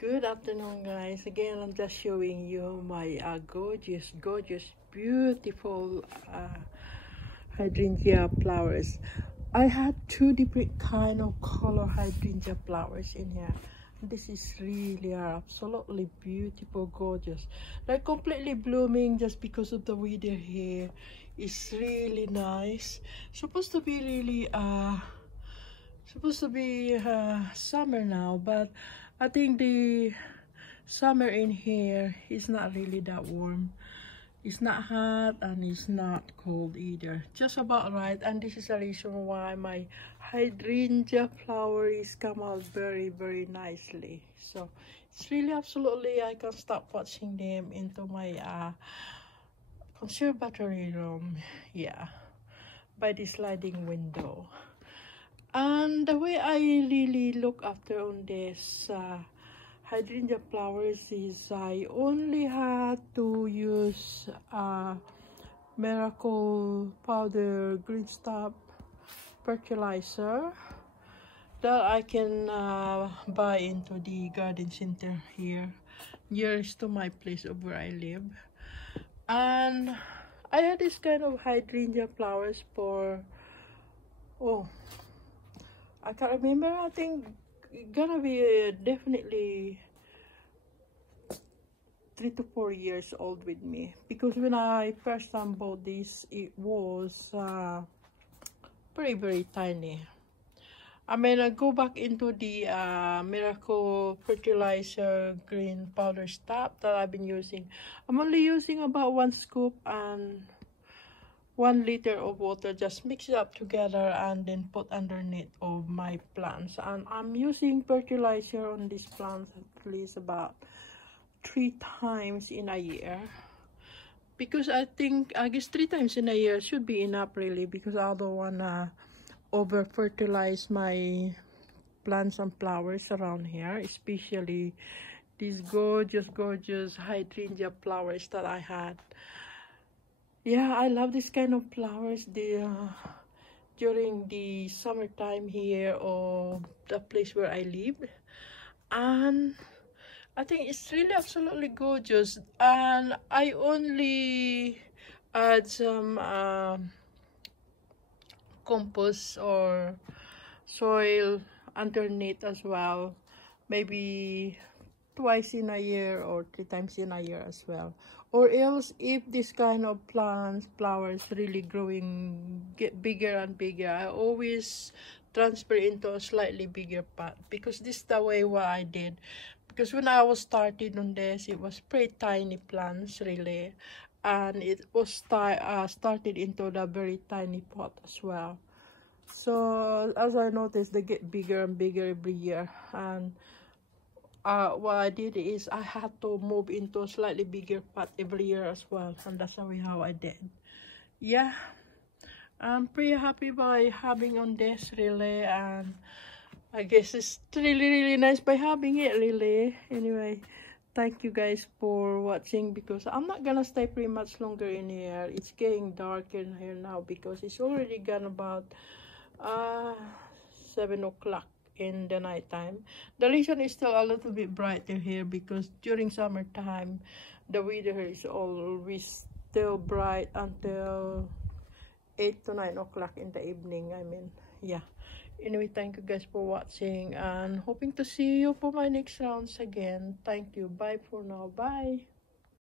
Good afternoon, guys. Again, I'm just showing you my gorgeous, beautiful hydrangea flowers. I had two different kind of color hydrangea flowers in here. This is really absolutely beautiful, gorgeous. They're completely blooming just because of the weather here. It's really nice. Supposed to be really summer now, but I think the summer in here is not really that warm. It's not hot and it's not cold either, just about right. And this is the reason why my hydrangea flowers come out very nicely. So it's really absolutely, I can stop watching them into my conservatory room, yeah, by the sliding window. And the way I really look after on this hydrangea flowers is I only had to use Miracle Powder Green Stop fertilizer that I can buy into the garden center here nearest to my place of where I live. And I had this kind of hydrangea flowers for I can't remember. I think gonna be definitely 3 to 4 years old with me, because when I first time bought this, it was very tiny. I mean, I go back into the Miracle Fertilizer Green Powder Stop that I've been using. I'm only using about 1 scoop and 1 liter of water, just mix it up together and then put underneath of my plants. And I'm using fertilizer on these plants at least about 3 times in a year, because I guess 3 times in a year should be enough really, because I don't wanna over fertilize my plants and flowers around here, especially these gorgeous hydrangea flowers that I had. Yeah, I love this kind of flowers during the summertime here, or the place where I live. And I think it's really absolutely gorgeous. And I only add some compost or soil underneath as well, maybe twice in a year or 3 times in a year as well. Or else, if this kind of flowers really growing, get bigger and bigger, I always transfer into a slightly bigger pot, because this is the way what I did. Because when I was started on this, it was pretty tiny plants really, and it was started into the very tiny pot as well. So as I noticed, they get bigger and bigger every year. And what I did is I had to move into a slightly bigger pot every year as well, and that's how I did. Yeah, I'm pretty happy by having on this really, and I guess it's really nice by having it really. Anyway, thank you guys for watching, because I'm not gonna stay pretty much longer in here. It's getting dark in here now, because it's already gone about 7 o'clock in the night time. The reason is still a little bit brighter here, because during summertime the weather is always still bright until 8 to 9 o'clock in the evening. I mean, yeah. Anyway, thank you guys for watching, and hoping to see you for my next rounds again. Thank you. Bye for now. Bye.